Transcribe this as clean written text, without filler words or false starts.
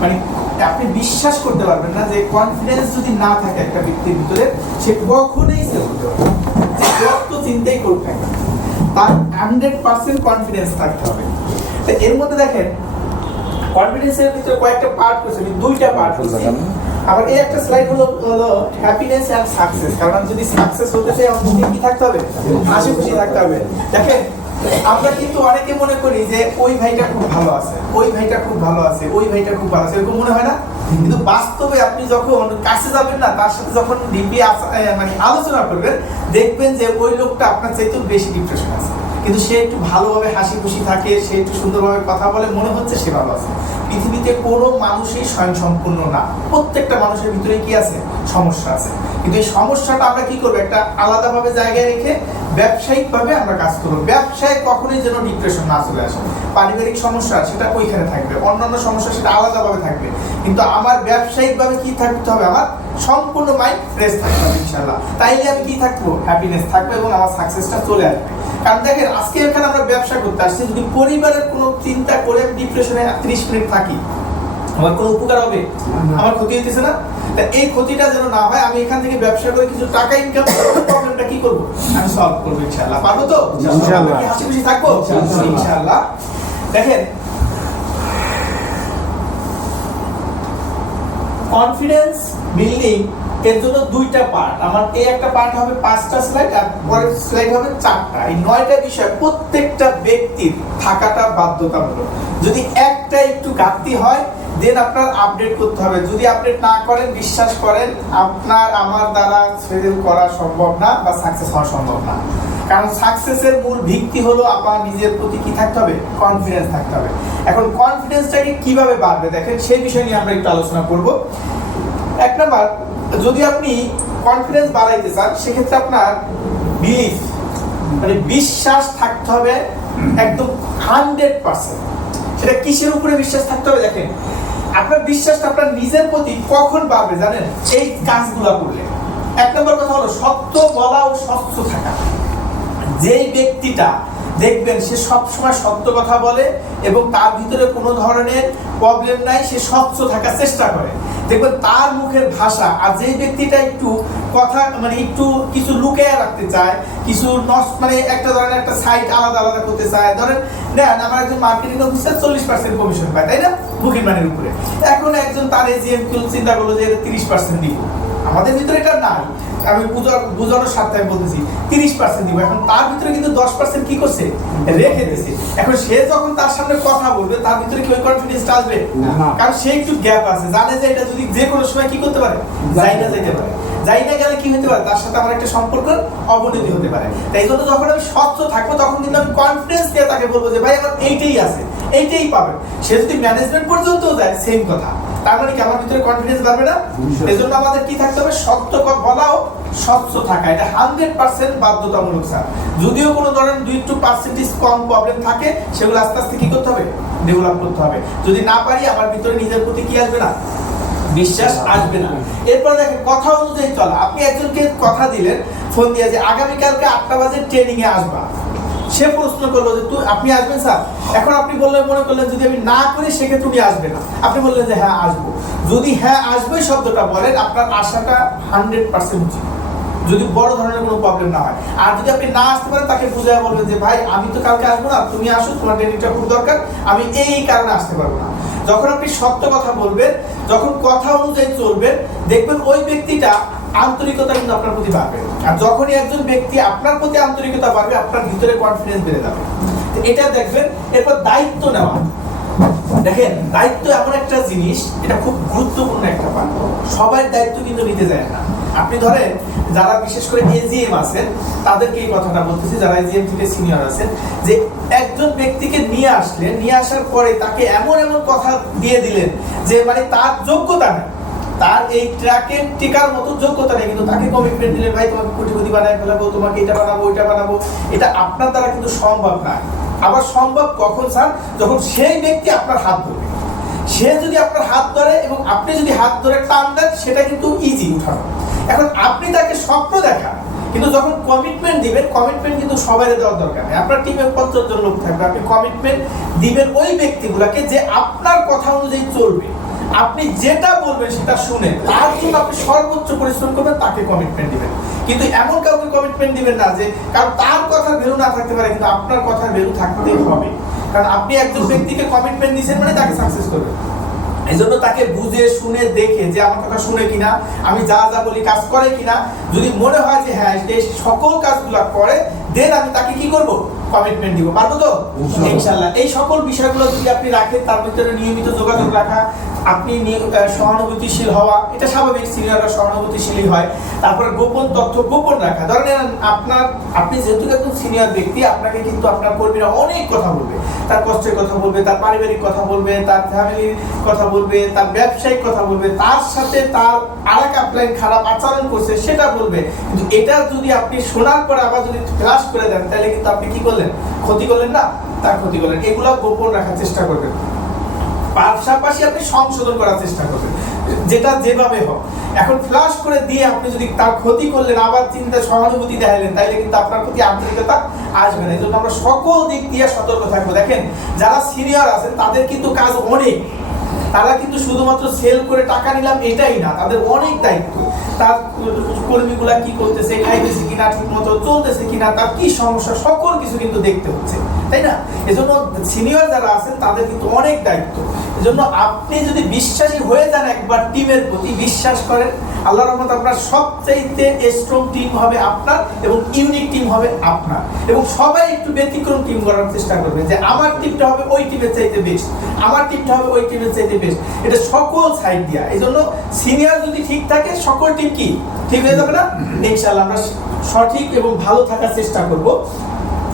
মানে আপনি বিশ্বাস করতে পারবেন না যে কনফিডেন্স যদি না থাকে একটা ব্যক্তির ভিতরে, সে কখনোই সেল করতে পারবে না। যত চিন্তাই করুক না, তার 100% কনফিডেন্স থাকতে হবে। তো এর মধ্যে দেখেন কনফিডেন্সের ভিতরে কয়েকটা পার্ট আছে, আমি দুইটা পার্ট করছি। আবার এই একটা স্লাইড হলো হ্যাপিনেস এন্ড সাকসেস। কারণ যদি সাকসেস হতে চাই আমাদের কি থাকতে হবে? হাসি খুশি থাকতে হবে। দেখেন আমরা কিন্তু অনেকে মনে করি যে ওই ভাইটা খুব ভালো আছে, ওই ভাইটা খুব ভালো আছে, ওই ভাইটা খুব ভালো আছে, এরকম মনে হয় না? কিন্তু বাস্তবে আপনি যখন কাছে যাবেন না, তার সাথে যখন ডিপলি মানে আলোচনা করবেন, দেখবেন যে ওই লোকটা আপনার চাইতেও বেশি ডিপ্রেশন আছে, কিন্তু সে একটু ভালোভাবে হাসি খুশি থাকে, সে একটু সুন্দরভাবে কথা বলে, মনে হচ্ছে সে ভালো আছে। পৃথিবীতে কোনো মানুষই স্বয়ংসম্পূর্ণ না, প্রত্যেকটা মানুষের ভিতরে কি আছে? সমস্যা আছে। কিন্তু এই সমস্যাটা আমরা কি করবো? একটা আলাদাভাবে জায়গায় রেখে ব্যবসায়িকভাবে আমরা কাজ করবো। ব্যবসায় কখনোই যেন ডিপ্রেশন না চলে আসে। পারিবারিক সমস্যা সেটা ওইখানে থাকবে, অন্যান্য সমস্যা সেটা আলাদাভাবে থাকবে, কিন্তু আমার ব্যবসায়িকভাবে কি থাকতে হবে? আমার সম্পূর্ণ মাইন্ড ফ্রেশ থাকতে হবে ইনশাআল্লাহ। তাইলে আমি কি থাকবো? হ্যাপিনেস থাকবো এবং আমার সাকসেসটা চলে আসবে। কারণ দেখেন আজকে এখানে আমরা ব্যবসা করতে আসছি, যদি পরিবারের কোনো চিন্তা করে ডিপ্রেশনে 30 মিনিট থাকি, আমার কোনো উপকার হবে? আমার ক্ষতি হইতেছে না? এই ক্ষতিটা যেন না হয়, আমি এখান থেকে ব্যবসা করে কিছু টাকা ইনকাম করব, প্রবলেমটা কি করব? আমি সলভ করব ইনশাআল্লাহ। পারবো তো? ইনশাআল্লাহ। হাসি খুশি থাকবো ইনশাআল্লাহ। দেখেন কনফিডেন্স বিল্ডিং এর জন্য দুইটা পার্ট। আমার এই একটা পার্ট হবে 5টা স্লাইড, আর পরের স্লাইড হবে 4টা। এই 9টা বিষয় প্রত্যেকটা ব্যক্তির থাকাটা বাধ্যতামূলক। যদি একটা একটু ঘাটতি হয়, দেন আপনার আপডেট করতে হবে। যদি আপডেট না করেন, বিশ্বাস করেন আপনার আমার দ্বারা সেল করা সম্ভব না বা সাকসেস হওয়া সম্ভব না। কারণ সাকসেসের মূল ভিত্তি হলো আপনার নিজের প্রতি কি থাকতে হবে? কনফিডেন্স থাকতে হবে। এখন কনফিডেন্সটাকে কিভাবে বাড়বে দেখেন, সেই বিষয় নিয়ে আমরা একটু আলোচনা করব। এক নাম্বার, যদি আপনি কনফিডেন্স বাড়াইতে চান, সেক্ষেত্রে আপনার বিলিফ মানে বিশ্বাস থাকতে হবে একদম 100%। সেটা কিসের উপরে বিশ্বাস থাকতে হবে? দেখেন আপনার বিশ্বাসটা আপনার নিজের প্রতি কখন বাড়বে জানেন? এই কাজগুলো করলে। এক নম্বর কথা হলো সত্য বলা ও স্বচ্ছ থাকা। যেই ব্যক্তিটা দেখবেন সে সবসময় সত্য কথা বলে এবং তার ভিতরে কোনো ধরনের প্রবলেম নাই, সে স্বচ্ছ থাকার চেষ্টা করে, দেখবেন তার মুখের ভাষা। আর যেই ব্যক্তিটা একটু কথা মানে একটু কিছু লুকিয়ে রাখতে চায়, কিছু মানে একটা ধরনের একটা সাইট আলাদা আলাদা করতে চায়, ধরেন নেন আমার একজন মার্কেটিং অফিসার 40% কমিশন পায়, তাই না? বুকিং মানের উপরে। এখন একজন তার এজিএম চিন্তা করলো যে 30% দিব, আমাদের ভিতরে এটা নাই, আমি বুঝানোর স্বার্থে আমি বলতেছি 30% দিব। এখন তার ভিতরে কিন্তু 10% কি করছে? রেখে দিয়েছে। এখন সে যখন তার সামনে কথা বলবে, তার ভিতরে কি ওই কনফিডেন্সটা আসবে? কারণ সে একটু গ্যাপ আছে, জানে যে এটা যদি যে কোনো সময় কি করতে পারে, যাই না যেতে পারে। যাই না গেলে কি হতে পারে? তার সাথে আমার একটা সম্পর্ক অবনতি হতে পারে। তাই জন্য যখন আমি স্বচ্ছ থাকবো, তখন কিন্তু আমি কনফিডেন্স দিয়ে তাকে বলবো যে ভাই আমার এইটাই আছে, এইটাই পাবে। সে যদি ম্যানেজমেন্ট পর্যন্ত যায়, সেম কথা। তার মানে কি আমার ভিতরে কনফিডেন্স বাড়বে না? এই জন্য আমাদের কি থাকতে হবে? সত্য বলাও স্বচ্ছ থাকা। এটা 100% বাধ্যতামূলক স্যার। যদিও কোনো ধরনের 2-2% কম প্রবলেম থাকে, সেগুলো আস্তে আস্তে কি করতে হবে? ডেভেলপ করতে হবে। যদি না পারি, আমার ভিতরে নিজের প্রতি কি আসবে না? বিশ্বাস আসবে না। এরপর দেখেন কথা অনুযায়ী চলা। আপনি একজনকে কথা দিলেন ফোন দিয়ে যে আগামীকালকে 8টা বাজে ট্রেনিং এ আসবা। সে প্রশ্ন করলো যে আপনি আসবেন স্যার? এখন আপনি বললেন, মনে করলেন যদি আমি না করি সেক্ষেত্রে উনি আসবে না, আপনি বললেন যে হ্যাঁ আসবো। যদি হ্যাঁ আসবোই শব্দটা বলেন, আপনার আশাটা 100% উচিত, যদি বড় ধরনের কোনো প্রবলেম না হয়। আর যদি আপনি না আসতে পারেন, তাকে বুঝায় বলবেন যে ভাই আমি তো কালকে আসবো না, তুমি আসো, তোমার ট্রেনিংটা খুব দরকার, আমি এই কারণে আসতে পারবো না। যখন আপনি সত্য কথা বলবেন, যখন কথা অনুযায়ী চলবেন, দেখবেন ওই ব্যক্তিটা আন্তরিকতা কিন্তু আপনার প্রতি বাড়বে। আর যখনই একজন ব্যক্তি আপনার প্রতি আন্তরিকতা বাড়বে, আপনার ভিতরে কনফিডেন্স বেড়ে যাবে। এটা দেখবেন। এরপর দায়িত্ব নেওয়া। দেখেন দায়িত্ব এমন একটা জিনিস, এটা খুব গুরুত্বপূর্ণ একটা পার্ট। সবাই দায়িত্ব কিন্তু নিতে যায় না। আপনি ধরেন যারা বিশেষ করে এজিএম আছেন, তাদেরকে এই কথাটা বলতেছি, যারা এজিএম থেকে সিনিয়র আছেন, যে একজন ব্যক্তিকে নিয়ে আসলেন, নিয়ে আসার পরে তাকে এমন এমন কথা দিয়ে দিলেন যে মানে তার যোগ্যতা নেই, তার এই ট্র্যাকের টিকার মতো যোগ্যতা নেই, কিন্তু তাকে কমিটমেন্ট দিলেন ভাই তোমাকে কোটিপতি বানায় ফেলাবো, তোমাকে এটা বানাবো, ওইটা বানাবো। এটা আপনার দ্বারা কিন্তু সম্ভব না। আবার সম্ভব কখন স্যার? যখন সেই ব্যক্তি আপনার হাত ধরবে। সে যদি আপনার হাত ধরে এবং আপনি যদি হাত ধরে টান দেন, সেটা কিন্তু ইজি উঠানো। এখন আপনি তাকে স্বপ্ন দেখান, কিন্তু যখন কমিটমেন্ট দিবেন, কমিটমেন্ট কিন্তু সবাই দেওয়ার দরকার নেই। আপনার টিমে 50 জন লোক থাকবে, আপনি কমিটমেন্ট দিবেন ওই ব্যক্তিগুলোকে যে আপনার কথা অনুযায়ী চলবে। আপনি যেটা বলবেন সেটা শুনে তার জন্য আপনি সর্বোচ্চ পরিশ্রম করবেন, তাকে কমিটমেন্ট দিবেন। কিন্তু এমন কাউকে কমিটমেন্ট দিবেন না যে, কারণ তার কথার ভ্যালু না থাকতে পারে কিন্তু আপনার কথার ভ্যালু থাকতে হবে। কারণ আপনি একজন ব্যক্তিকে কমিটমেন্ট দিয়েছেন মানে তাকে সাকসেস করবেন। এই জন্য তাকে বুঝে শুনে দেখে যে আমার কথা শুনে কিনা, আমি যা যা বলি কাজ করে কিনা, যদি মনে হয় যে হ্যাঁ এই সকল কাজগুলো করে, দেন আমি তাকে কি করব, কমিটমেন্ট দিব। পারবো তো ইনশাআল্লাহ। এই সকল বিষয়গুলো যদি আপনি রাখেন, তার ভিতরে নিয়মিত যোগাযোগ রাখা, আপনি সহানুভূতিশীল হওয়া, এটা স্বাভাবিক, সিনিয়ররা সহানুভূতিশীলই হয়। তারপরে গোপন তথ্য গোপন রাখা। ধরেন আপনি যেহেতু একজন সিনিয়র ব্যক্তি, আপনাকে কিন্তু আপনার কর্মীরা অনেক কথা বলবে, তার কষ্টের কথা বলবে, তার পারিবারিক কথা বলবে, তার ফ্যামিলির কথা বলবে, তার ব্যবসায়িক কথা বলবে, তার সাথে তার আরেক আপলাইন খারাপ আচরণ করছে সেটা বলবে। কিন্তু এটা যদি আপনি শোনার পর আবার যদি ফ্লাশ করে দেন, তাহলে কিন্তু আপনি কি করলেন, ক্ষতি করলেন না, তার ক্ষতি করলেন। এগুলো গোপন রাখার চেষ্টা করবেন। পাশাপাশি আপনি সংশোধন করার চেষ্টা করবেন, যেটা যেভাবে হোক। এখন ফ্লাশ করে দিয়ে আপনি যদি তার ক্ষতি করলেন, আবার চিন্তা সহানুভূতি দেখালেন, তাইলে কিন্তু আপনার প্রতি আন্তরিকতা আসবে না। এই জন্য আমরা সকল দিক দিয়ে সতর্ক থাকবো। দেখেন, যারা সিনিয়র আছেন তাদের কিন্তু কাজ অনেক, তারা কিন্তু শুধুমাত্র সেল করে টাকা নিলাম এটাই না, তাদের অনেক দায়িত্ব। তার কর্মীগুলা কি করতেছে, খাইতেছে কিনা, ঠিক মতো চলতেছে কিনা, তার কি সমস্যা, সকল কিছু কিন্তু দেখতে হচ্ছে, তাই না? এজন্য সিনিয়র যারা আছেন তাদের কিন্তু অনেক দায়িত্ব। এজন্য আপনি যদি বিশ্বাসী হয়ে যান একবার টিমের প্রতি, বিশ্বাস করেন, আল্লাহর রহমতে আপনার সবচাইতে স্ট্রং টিম হবে আপনার, এবং ইউনিক টিম হবে আপনার। এবং সবাই একটু ব্যতিক্রম টিম করার চেষ্টা করবে, যে আমার টিমটা হবে ওই টিমের চাইতে বেস্ট, আমার টিমটা হবে ওই টিমের চাইতে বেস্ট। এটা সকল সাইড দিয়া। এই জন্য সিনিয়র যদি ঠিক থাকে, সকল টিম কি ঠিক হয়ে যাবে না? ইনশাআল্লাহ আমরা সঠিক এবং ভালো থাকার চেষ্টা করব।